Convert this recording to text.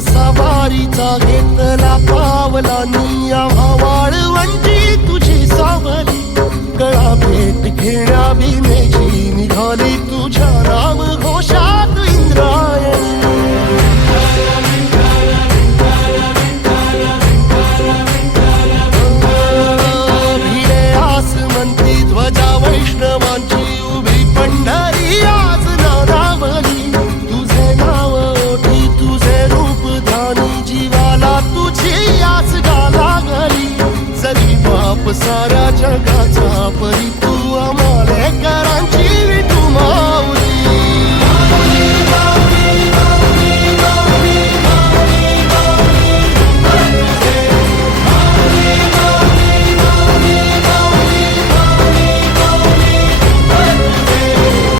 सवारीचा घेतला पावला निया वाळवंटी तुझी सावली. गळा भेट घेण्या भीमेची सारा जगाचा परिता